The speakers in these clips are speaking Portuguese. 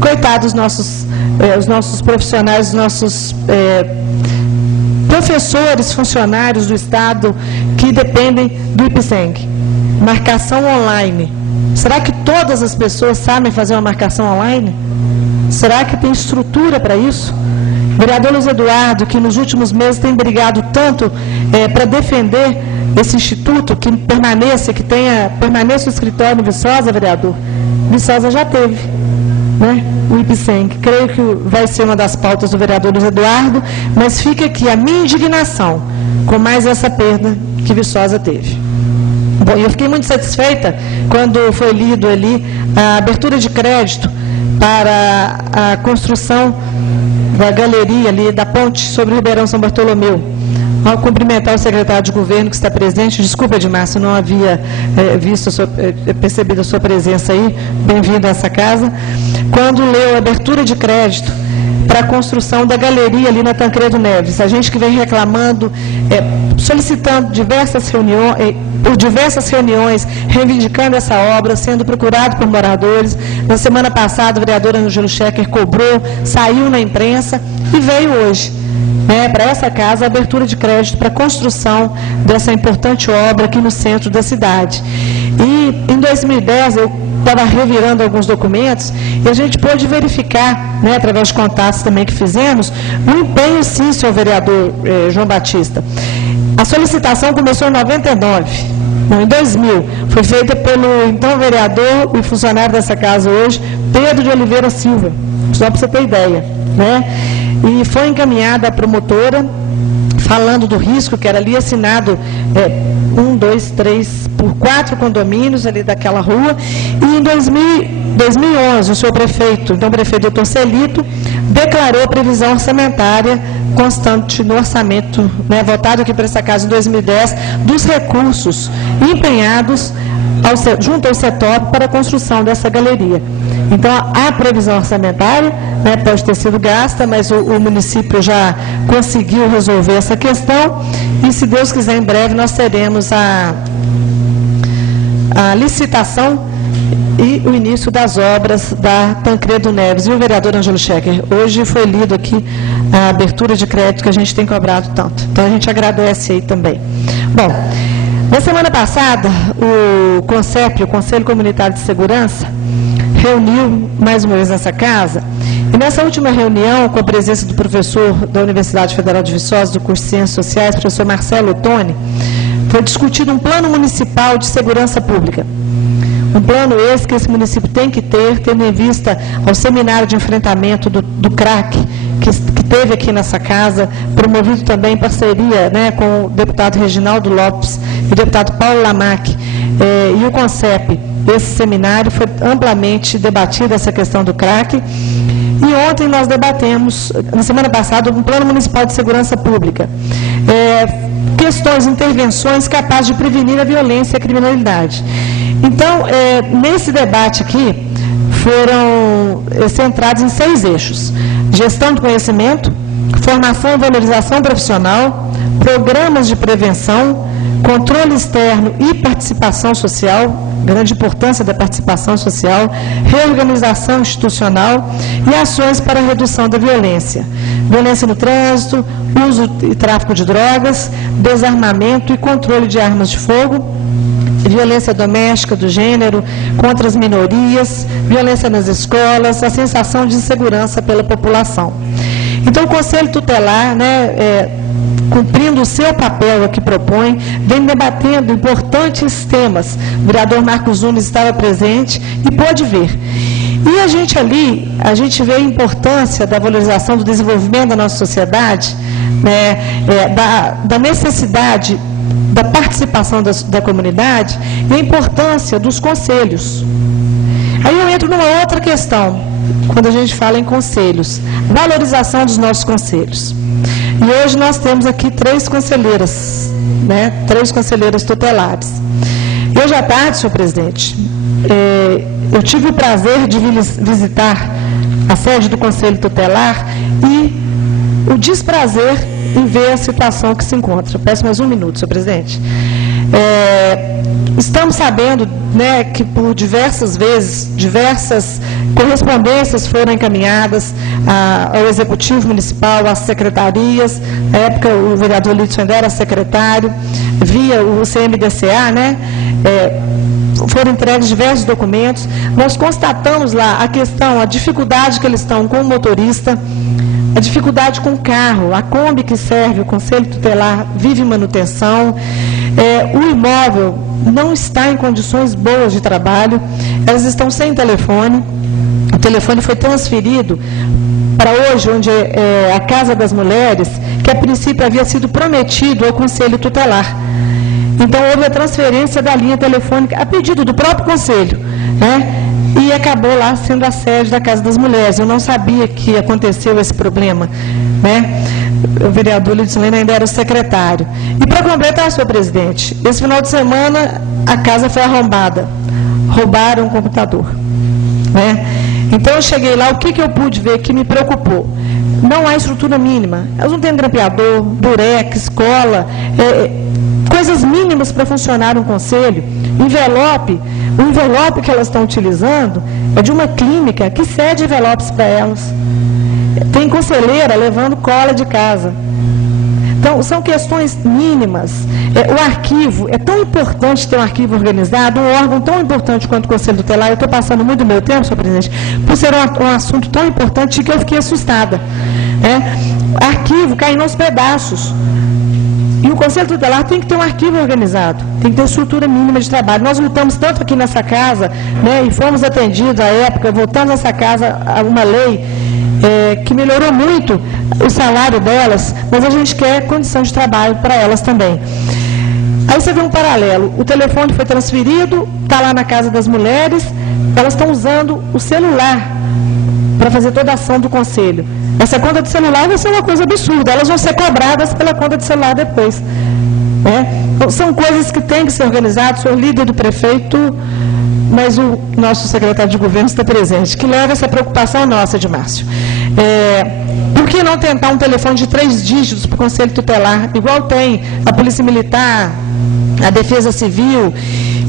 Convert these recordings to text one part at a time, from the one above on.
Coitados os nossos profissionais, os nossos professores, funcionários do Estado que dependem do IPSENG. Marcação online. Será que todas as pessoas sabem fazer uma marcação online? Será que tem estrutura para isso? Vereador Luiz Eduardo, que nos últimos meses tem brigado tanto para defender esse instituto, que permaneça, permaneça o escritório em Viçosa, vereador. Viçosa já teve, né? O IPSENG. Creio que vai ser uma das pautas do vereador Luiz Eduardo, mas fica aqui a minha indignação com mais essa perda que Viçosa teve. Bom, eu fiquei muito satisfeita quando foi lido ali a abertura de crédito para a construção da galeria ali, da ponte sobre o Ribeirão São Bartolomeu. Ao cumprimentar o secretário de governo que está presente, desculpa, Edmárcio, não havia percebido a sua presença aí, bem-vindo a essa casa, quando leu a abertura de crédito para a construção da galeria ali na Tancredo Neves. A gente que vem reclamando, solicitando por diversas reuniões, reivindicando essa obra, sendo procurado por moradores. Na semana passada, o vereador Ângelo Schecker cobrou, saiu na imprensa e veio hoje, para essa casa, a abertura de crédito para a construção dessa importante obra aqui no centro da cidade. E em 2010, eu estava revirando alguns documentos e a gente pôde verificar, através de contatos também que fizemos, o empenho, sim, senhor vereador João Batista. A solicitação começou em 99, em 2000, foi feita pelo então vereador e funcionário dessa casa hoje, Pedro de Oliveira Silva, só para você ter ideia, E foi encaminhada à promotora, falando do risco, que era ali assinado 1, 2, 3, por 4 condomínios ali daquela rua. E em 2011, o senhor prefeito, então o prefeito doutor Celito, declarou previsão orçamentária constante no orçamento, votado aqui para essa casa em 2010, dos recursos empenhados junto ao CETOP para a construção dessa galeria. Então, a previsão orçamentária pode ter sido gasta, mas o município já conseguiu resolver essa questão e, se Deus quiser, em breve nós teremos a licitação e o início das obras da Tancredo Neves. E o vereador Ângelo Schecker, hoje foi lido aqui a abertura de crédito que a gente tem cobrado tanto. Então, a gente agradece aí também. Bom, na semana passada, o CONCEP, o Conselho Comunitário de Segurança, reuniu mais uma vez nessa casa, e nessa última reunião, com a presença do professor da Universidade Federal de Viçosa, do curso de Ciências Sociais, professor Marcelo Ottoni, foi discutido um plano municipal de segurança pública. Um plano esse que esse município tem que ter, tendo em vista ao seminário de enfrentamento do crack, que teve aqui nessa casa, promovido também em parceria com o deputado Reginaldo Lopes e o deputado Paulo Lamac, e o CONCEP. Esse seminário foi amplamente debatida essa questão do crack. E ontem nós debatemos, na semana passada, um plano municipal de segurança pública. Questões, intervenções capazes de prevenir a violência e a criminalidade. Então, nesse debate aqui, foram centrados em 6 eixos: gestão do conhecimento, formação e valorização profissional, programas de prevenção, controle externo e participação social, grande importância da participação social, reorganização institucional e ações para a redução da violência. Violência no trânsito, uso e tráfico de drogas, desarmamento e controle de armas de fogo, violência doméstica do gênero, contra as minorias, violência nas escolas, a sensação de insegurança pela população. Então, o Conselho Tutelar, cumprindo o seu papel aqui propõe, vem debatendo importantes temas. O vereador Marcos Nunes estava presente e pôde ver. E a gente vê a importância da valorização do desenvolvimento da nossa sociedade, da necessidade da participação da comunidade e a importância dos conselhos. Aí eu entro numa outra questão, quando a gente fala em conselhos, valorização dos nossos conselhos. E hoje nós temos aqui 3 conselheiras, 3 conselheiras tutelares. E hoje à tarde, senhor presidente, eu tive o prazer de visitar a sede do Conselho Tutelar e o desprazer em ver a situação que se encontra. Peço mais um minuto, senhor presidente. Estamos sabendo, né, que por diversas vezes, diversas correspondências foram encaminhadas ao Executivo Municipal, às secretarias. Na época, o vereador Lídio ainda era secretário, via o CMDCA, né? Foram entregues diversos documentos. Nós constatamos lá a dificuldade que eles estão com o motorista, a dificuldade com o carro, a Kombi que serve o Conselho Tutelar vive em manutenção, o imóvel não está em condições boas de trabalho, elas estão sem telefone, o telefone foi transferido para hoje, onde é a Casa das Mulheres, que a princípio havia sido prometido ao Conselho Tutelar. Então, houve a transferência da linha telefônica a pedido do próprio Conselho, né? E acabou lá sendo a sede da Casa das Mulheres. Eu não sabia que aconteceu esse problema, né? O vereador Lidslene ainda era o secretário. E para completar, senhor presidente, esse final de semana a casa foi arrombada. Roubaram o computador, né? Então eu cheguei lá, o que eu pude ver que me preocupou? Não há estrutura mínima. Elas não têm grampeador, durex, cola, coisas mínimas para funcionar um conselho. O envelope que elas estão utilizando é de uma clínica que cede envelopes para elas. Tem conselheira levando cola de casa. Então, são questões mínimas. O arquivo, é tão importante ter um arquivo organizado, um órgão tão importante quanto o Conselho Tutelar. Eu estou passando muito do meu tempo, senhor presidente, por ser um assunto tão importante que eu fiquei assustada. Arquivo caindo aos pedaços. E o Conselho Tutelar tem que ter um arquivo organizado, tem que ter estrutura mínima de trabalho. Nós lutamos tanto aqui nessa casa, né, e fomos atendidos à época, votamos nessa casa a uma lei que melhorou muito o salário delas, mas a gente quer condição de trabalho para elas também. Aí você vê um paralelo, o telefone foi transferido, está lá na Casa das Mulheres, elas estão usando o celular para fazer toda a ação do Conselho. Essa conta de celular vai ser uma coisa absurda, elas vão ser cobradas pela conta de celular depois. Então, são coisas que têm que ser organizadas, sou líder do prefeito, mas o nosso secretário de governo está presente, que leva essa preocupação nossa, Edmárcio. Por que não tentar um telefone de 3 dígitos para o Conselho Tutelar, igual tem a Polícia Militar, a Defesa Civil?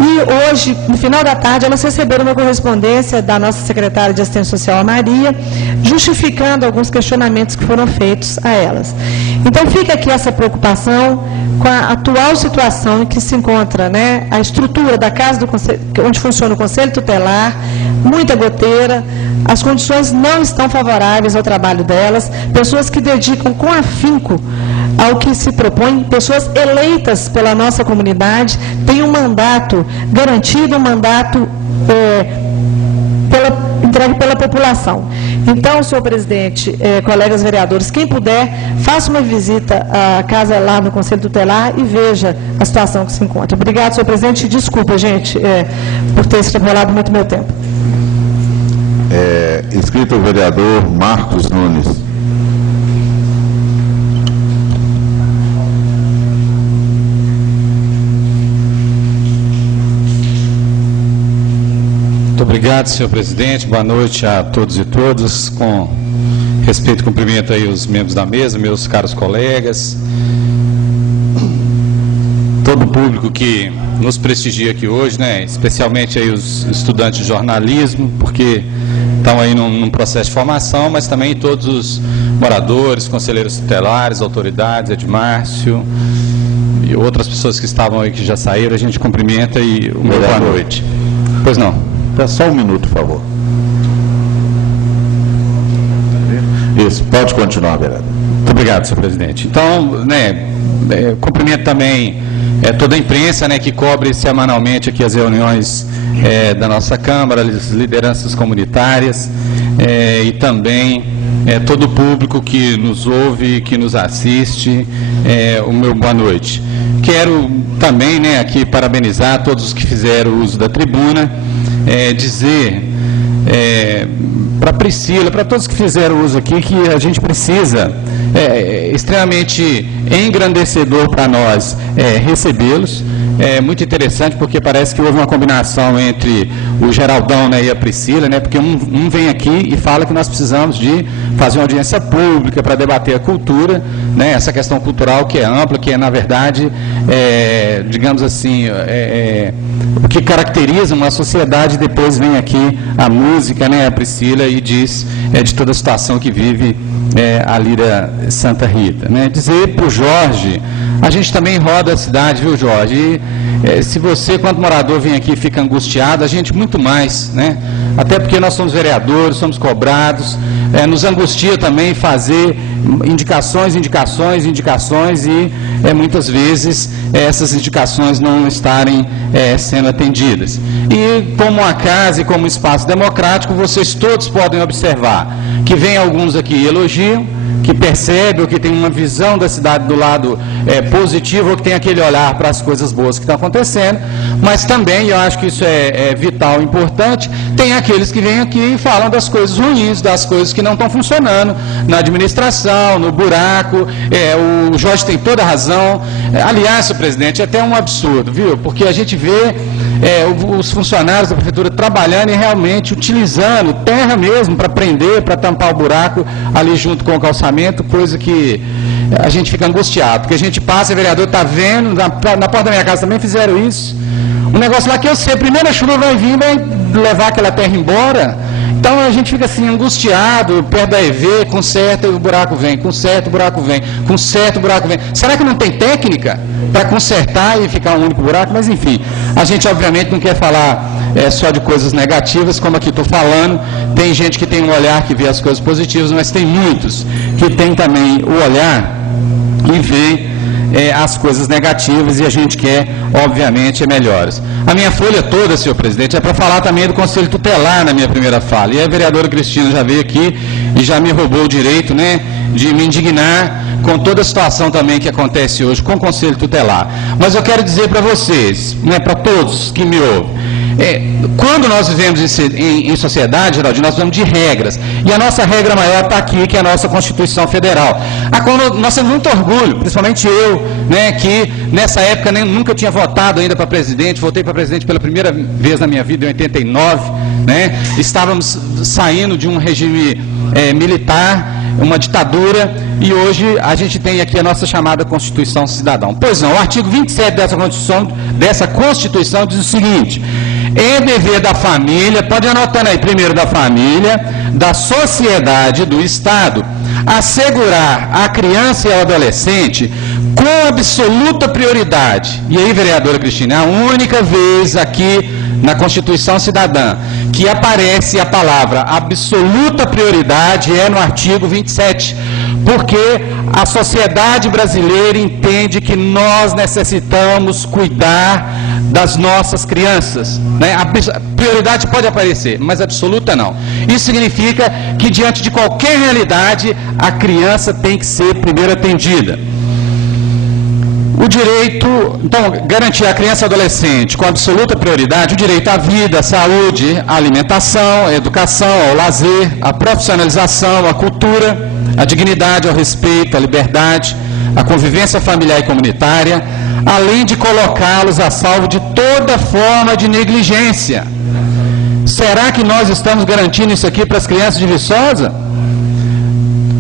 E hoje, no final da tarde, elas receberam uma correspondência da nossa secretária de Assistência Social, a Maria, justificando alguns questionamentos que foram feitos a elas. Então, fica aqui essa preocupação com a atual situação em que se encontra, né, a estrutura da casa do Conselho, onde funciona o Conselho Tutelar, muita goteira, as condições não estão favoráveis ao trabalho delas, pessoas que dedicam com afinco ao que se propõe, pessoas eleitas pela nossa comunidade, têm um mandato garantido, um mandato entregue pela população. Então, senhor presidente, colegas vereadores, quem puder, faça uma visita à casa lá no Conselho Tutelar e veja a situação que se encontra. Obrigado, senhor presidente, e desculpa, gente, por ter extrapolado muito meu tempo. Inscrito o vereador Marcos Nunes. Muito obrigado, senhor presidente. Boa noite a todos e todas. Com respeito, cumprimento aí os membros da mesa, meus caros colegas, todo o público que nos prestigia aqui hoje, né? Especialmente aí os estudantes de jornalismo, porque estão aí num processo de formação, mas também todos os moradores, conselheiros tutelares, autoridades, Edmárcio e outras pessoas que estavam aí, que já saíram. A gente cumprimenta e uma boa noite. Pois não. Só um minuto, por favor. Isso, pode continuar, vereador. Muito obrigado, senhor presidente. Então, cumprimento também toda a imprensa, que cobre semanalmente aqui as reuniões da nossa Câmara, as lideranças comunitárias e também todo o público que nos ouve, que nos assiste, o meu boa noite. Quero também aqui parabenizar todos os que fizeram uso da tribuna, dizer para a Priscila, para todos que fizeram uso aqui, que a gente precisa, extremamente engrandecedor para nós recebê-los, muito interessante, porque parece que houve uma combinação entre o Geraldão, né, e a Priscila, né, porque um vem aqui e fala que nós precisamos de fazer uma audiência pública para debater a cultura, né, essa questão cultural que é ampla, que é, na verdade, digamos assim, o que caracteriza uma sociedade. Depois vem aqui a música, né, a Priscila, e diz de toda a situação que vive a Lira Santa Rita, né. Dizer para o Jorge, a gente também roda a cidade, viu, Jorge? E, se você, quanto morador, vem aqui e fica angustiado, a gente muito mais, né? Até porque nós somos vereadores, somos cobrados, nos angustia também fazer indicações e muitas vezes essas indicações não estarem sendo atendidas. E como a casa e como um espaço democrático, vocês todos podem observar que vem alguns aqui e elogiam, que percebe ou que tem uma visão da cidade do lado positivo, ou que tem aquele olhar para as coisas boas que estão acontecendo, mas também, eu acho que isso é vital, importante, tem aqueles que vêm aqui e falam das coisas ruins, das coisas que não estão funcionando na administração, no buraco. O Jorge tem toda a razão. Aliás, senhor presidente, é até um absurdo, viu? Porque a gente vê os funcionários da prefeitura trabalhando e realmente utilizando terra mesmo para prender, para tampar o buraco ali junto com o calçamento, coisa que a gente fica angustiado, porque a gente passa, o vereador está vendo, na porta da minha casa também fizeram isso, um negócio lá que eu sei, a primeira chuva vai vir, vai levar aquela terra embora. Então a gente fica assim, angustiado, perto da EV, conserta e o buraco vem, conserta, o buraco vem, conserta, o buraco vem. Será que não tem técnica para consertar e ficar um único buraco? Mas enfim, a gente obviamente não quer falar só de coisas negativas, como aqui estou falando. Tem gente que tem um olhar que vê as coisas positivas, mas tem muitos que tem também o olhar e vê as coisas negativas, e a gente quer, obviamente, melhores. A minha folha toda, senhor presidente, é para falar também do Conselho Tutelar na minha primeira fala. E a vereadora Cristina já veio aqui e já me roubou o direito, né, de me indignar com toda a situação também que acontece hoje com o Conselho Tutelar. Mas eu quero dizer para vocês, né, para todos que me ouvem, quando nós vivemos em sociedade, Geraldinho, nós vivemos de regras. E a nossa regra maior está aqui, que é a nossa Constituição Federal. A qual nós temos muito orgulho, principalmente eu, né, que nessa época nunca tinha votado ainda para presidente, votei para presidente pela primeira vez na minha vida em 89, né, estávamos saindo de um regime militar, uma ditadura, e hoje a gente tem aqui a nossa chamada Constituição Cidadão. Pois não, o artigo 27 dessa Constituição diz o seguinte: é dever da família, pode anotando aí, primeiro da família, da sociedade, do Estado, assegurar a criança e ao adolescente com absoluta prioridade. E aí, vereadora Cristina, é a única vez aqui na Constituição Cidadã que aparece a palavra absoluta prioridade é no artigo 27, porque a sociedade brasileira entende que nós necessitamos cuidar das nossas crianças, né? A prioridade pode aparecer, mas absoluta não. Isso significa que diante de qualquer realidade a criança tem que ser primeiro atendida. O direito, então, garantir à criança e ao adolescente com absoluta prioridade o direito à vida, à saúde, à alimentação, à educação, ao lazer, à profissionalização, à cultura, à dignidade, ao respeito, à liberdade, à convivência familiar e comunitária, além de colocá-los a salvo de toda forma de negligência. Será que nós estamos garantindo isso aqui para as crianças de Viçosa?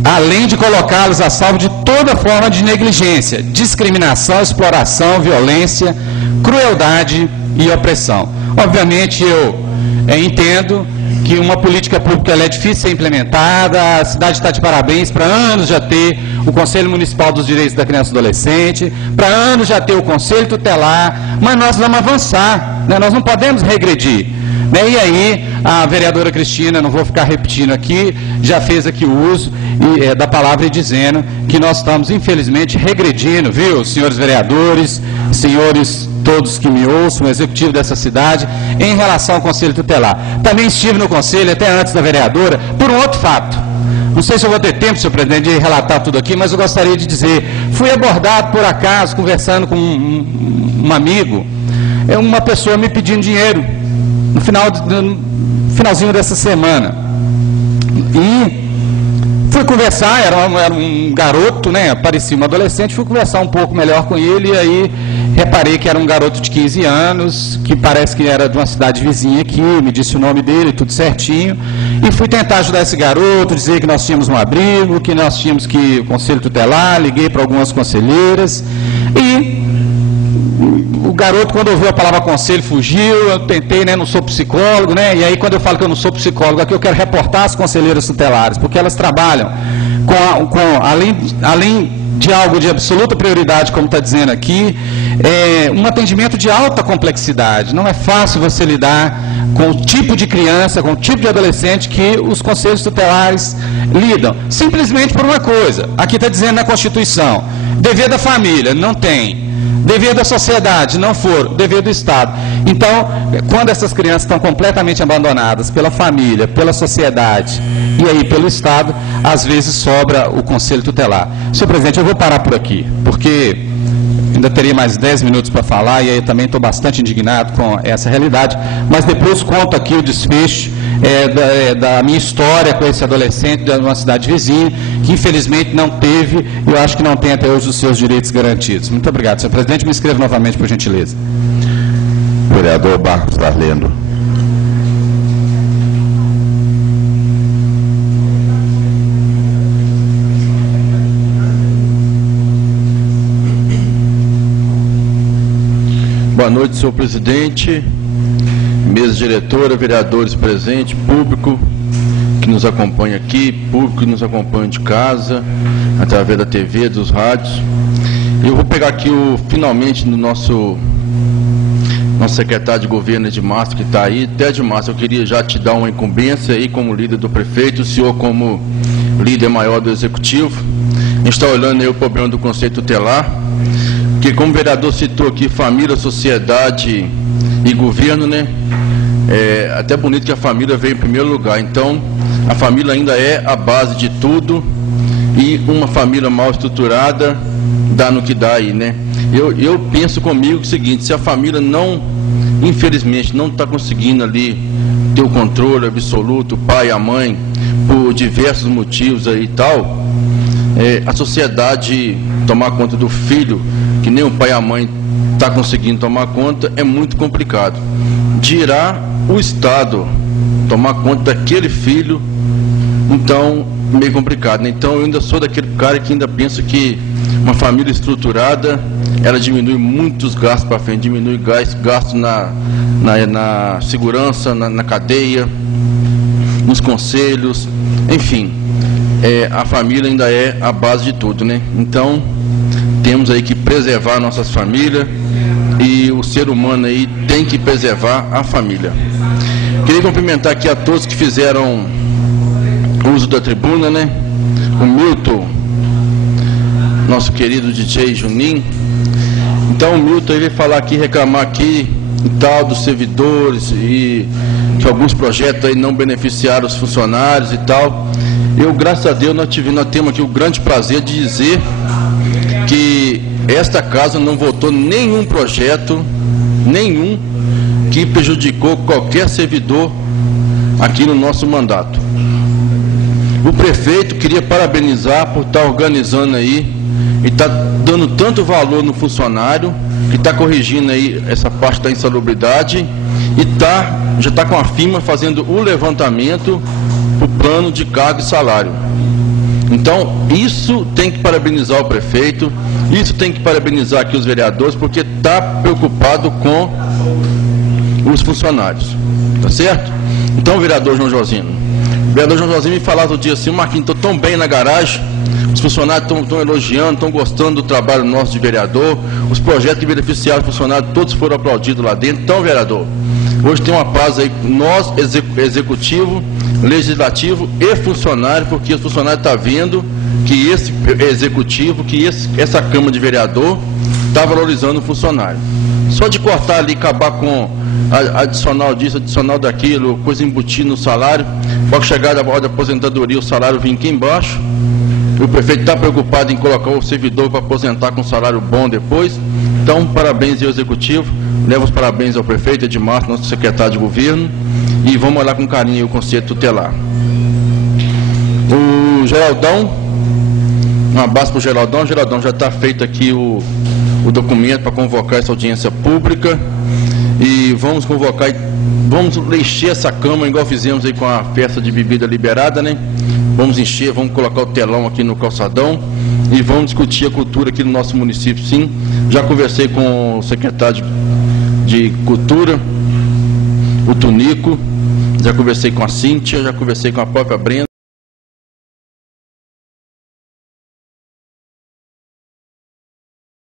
Além de colocá-los a salvo de toda forma de negligência, discriminação, exploração, violência, crueldade e opressão. Obviamente eu entendo que uma política pública ela é difícil de ser implementada, a cidade está de parabéns, para anos já ter o Conselho Municipal dos Direitos da Criança e do Adolescente, para anos já ter o Conselho Tutelar, mas nós vamos avançar, né? Nós não podemos regredir. E aí, a vereadora Cristina, não vou ficar repetindo aqui, já fez aqui o uso da palavra e dizendo que nós estamos, infelizmente, regredindo, viu, senhores vereadores, senhores todos que me ouçam, o executivo dessa cidade, em relação ao Conselho Tutelar. Também estive no Conselho, até antes da vereadora, por um outro fato. Não sei se eu vou ter tempo, senhor presidente, de relatar tudo aqui, mas eu gostaria de dizer, fui abordado por acaso, conversando com um amigo, uma pessoa me pedindo dinheiro, no finalzinho dessa semana, e fui conversar, era um garoto, né, parecia um adolescente, fui conversar um pouco melhor com ele, e aí reparei que era um garoto de 15 anos, que parece que era de uma cidade vizinha aqui, me disse o nome dele, tudo certinho, e fui tentar ajudar esse garoto, dizer que nós tínhamos um abrigo, que nós tínhamos que o conselho tutelar, liguei para algumas conselheiras, e o garoto, quando ouviu a palavra conselho, fugiu. Eu tentei, né, não sou psicólogo, né, e aí quando eu falo que eu não sou psicólogo, aqui eu quero reportar as conselheiras tutelares, porque elas trabalham além de algo de absoluta prioridade, como está dizendo aqui, um atendimento de alta complexidade. Não é fácil você lidar com o tipo de criança, com o tipo de adolescente que os conselhos tutelares lidam. Simplesmente por uma coisa, aqui está dizendo na Constituição, dever da família, não tem. Dever da sociedade, não for, dever do Estado. Então, quando essas crianças estão completamente abandonadas pela família, pela sociedade e aí pelo Estado, às vezes sobra o Conselho Tutelar. Senhor presidente, eu vou parar por aqui, porque ainda teria mais 10 minutos para falar, e aí eu também estou bastante indignado com essa realidade, mas depois conto aqui o desfecho da minha história com esse adolescente de uma cidade vizinha, que infelizmente não teve, e eu acho que não tem até hoje os seus direitos garantidos. Muito obrigado, senhor presidente. Me inscreva novamente, por gentileza. Vereador Marcos Arlendo. Boa noite, senhor presidente, mesa diretora, vereadores presentes, público que nos acompanha aqui, público que nos acompanha de casa, através da TV, dos rádios. Eu vou pegar aqui finalmente no nosso secretário de governo, Edmárcio, que está aí. Até, Edmárcio, eu queria já te dar uma incumbência aí como líder do prefeito, o senhor como líder maior do executivo. A gente está olhando aí o problema do conselho tutelar, que, como o vereador citou aqui, família, sociedade e governo, né? É até bonito que a família veio em primeiro lugar. Então, a família ainda é a base de tudo, e uma família mal estruturada dá no que dá aí, né? Eu penso comigo o seguinte: se a família não, infelizmente, não está conseguindo ali ter o controle absoluto, o pai e a mãe, por diversos motivos aí e tal, a sociedade tomar conta do filho, que nem o pai e a mãe está conseguindo tomar conta, é muito complicado. Dirá o Estado tomar conta daquele filho, então, meio complicado, né? Então, eu ainda sou daquele cara que ainda pensa que uma família estruturada, ela diminui muitos gastos para frente, diminui gastos na segurança, na cadeia, nos conselhos, enfim, a família ainda é a base de tudo, né? Então, temos aí que preservar nossas famílias, e o ser humano aí tem que preservar a família. Queria cumprimentar aqui a todos que fizeram uso da tribuna, né? O Milton, nosso querido DJ Juninho. Então, o Milton, ele vai falar aqui, reclamar aqui e tal dos servidores, e que alguns projetos aí não beneficiaram os funcionários e tal. Eu, graças a Deus, nós temos aqui o grande prazer de dizer que esta casa não votou nenhum projeto, que prejudicou qualquer servidor aqui no nosso mandato. O prefeito queria parabenizar por estar organizando aí e está dando tanto valor no funcionário, que está corrigindo aí essa parte da insalubridade, e já está com a firma fazendo o levantamento para o plano de cargo e salário. Então, isso tem que parabenizar o prefeito, isso tem que parabenizar aqui os vereadores, porque está preocupado com os funcionários, tá certo? Então, vereador João Josino, me falava outro dia assim: Marquinhos, estou tão bem na garagem, os funcionários estão elogiando, estão gostando do trabalho nosso de vereador, os projetos que beneficiaram os funcionários, todos foram aplaudidos lá dentro. Então, vereador, hoje tem uma paz aí, nós, executivo, legislativo e funcionário, porque o funcionário está vendo que esse executivo, essa Câmara de Vereador está valorizando o funcionário. Só de cortar ali, acabar com adicional disso, adicional daquilo, coisa embutida no salário, pode chegar da hora da aposentadoria, o salário vir aqui embaixo. O prefeito está preocupado em colocar o servidor para aposentar com salário bom depois. Então, parabéns ao executivo, levo os parabéns ao prefeito Edmárcio, nosso secretário de governo, e vamos olhar com carinho o conselho tutelar. O Geraldão, um abraço para o Geraldão. Geraldão, já está feito aqui o o documento para convocar essa audiência pública e vamos convocar, vamos encher essa Câmara, igual fizemos aí com a festa de bebida liberada, né? Vamos encher, vamos colocar o telão aqui no calçadão e vamos discutir a cultura aqui no nosso município, sim. Já conversei com o secretário de Cultura, o Tunico, já conversei com a Cíntia, já conversei com a própria Brenda.